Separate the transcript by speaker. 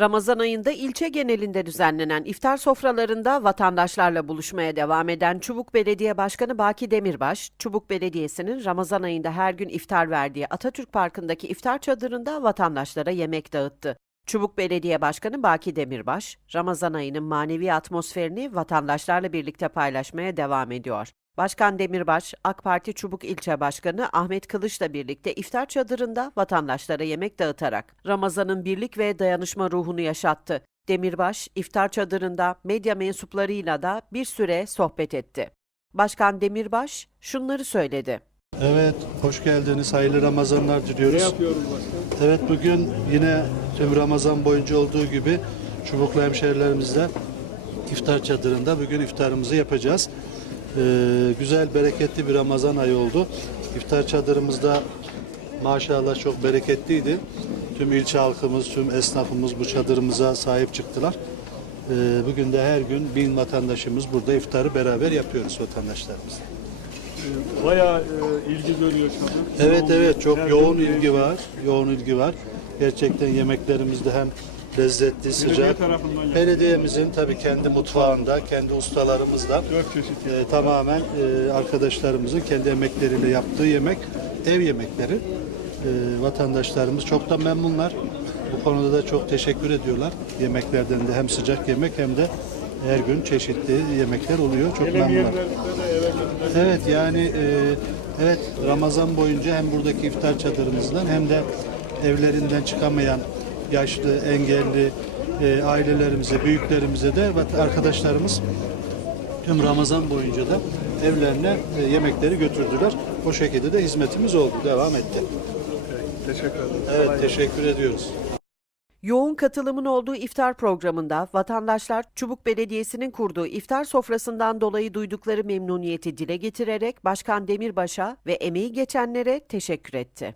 Speaker 1: Ramazan ayında ilçe genelinde düzenlenen iftar sofralarında vatandaşlarla buluşmaya devam eden Çubuk Belediye Başkanı Baki Demirbaş, Çubuk Belediyesi'nin Ramazan ayında her gün iftar verdiği Atatürk Parkı'ndaki iftar çadırında vatandaşlara yemek dağıttı. Çubuk Belediye Başkanı Baki Demirbaş, Ramazan ayının manevi atmosferini vatandaşlarla birlikte paylaşmaya devam ediyor. Başkan Demirbaş, AK Parti Çubuk İlçe Başkanı Ahmet Kılıç'la birlikte iftar çadırında vatandaşlara yemek dağıtarak Ramazan'ın birlik ve dayanışma ruhunu yaşattı. Demirbaş, iftar çadırında medya mensuplarıyla da bir süre sohbet etti. Başkan Demirbaş şunları söyledi.
Speaker 2: Evet, hoş geldiniz. Hayırlı Ramazanlar diliyoruz.
Speaker 3: Ne yapıyoruz başkanım?
Speaker 2: Evet, bugün yine tüm Ramazan boyunca olduğu gibi Çubuklu hemşehrilerimizle iftar çadırında bugün iftarımızı yapacağız. Ee, güzel, bereketli bir Ramazan ayı oldu. İftar çadırımızda maşallah çok bereketliydi. Tüm ilçe halkımız, tüm esnafımız bu çadırımıza sahip çıktılar. Ee, bugün de her gün bin vatandaşımız burada iftarı beraber yapıyoruz vatandaşlarımızla.
Speaker 3: Bayağı e, ilgi görüyor çadır.
Speaker 2: Evet evet çok
Speaker 3: her
Speaker 2: yoğun ilgi var. Yoğun ilgi var. Gerçekten yemeklerimizde hem lezzetli, sıcak. Belediyemizin tabii kendi mutfağında, kendi ustalarımızla e, tamamen e, arkadaşlarımızın kendi emekleriyle yaptığı yemek, ev yemekleri. E, vatandaşlarımız çok da memnunlar. Bu konuda da çok teşekkür ediyorlar. Yemeklerden de hem sıcak yemek hem de her gün çeşitli yemekler oluyor. Çok memnunlar. Evet yani e, evet Ramazan boyunca hem buradaki iftar çadırımızdan hem de evlerinden çıkamayan yaşlı, engelli e, ailelerimize, büyüklerimize de ve arkadaşlarımız tüm Ramazan boyunca da evlerine e, yemekleri götürdüler. O şekilde de hizmetimiz oldu, devam etti.
Speaker 3: Teşekkür ederim.
Speaker 2: Evet, teşekkür ediyoruz.
Speaker 1: Yoğun katılımın olduğu iftar programında vatandaşlar Çubuk Belediyesi'nin kurduğu iftar sofrasından dolayı duydukları memnuniyeti dile getirerek Başkan Demirbaş'a ve emeği geçenlere teşekkür etti.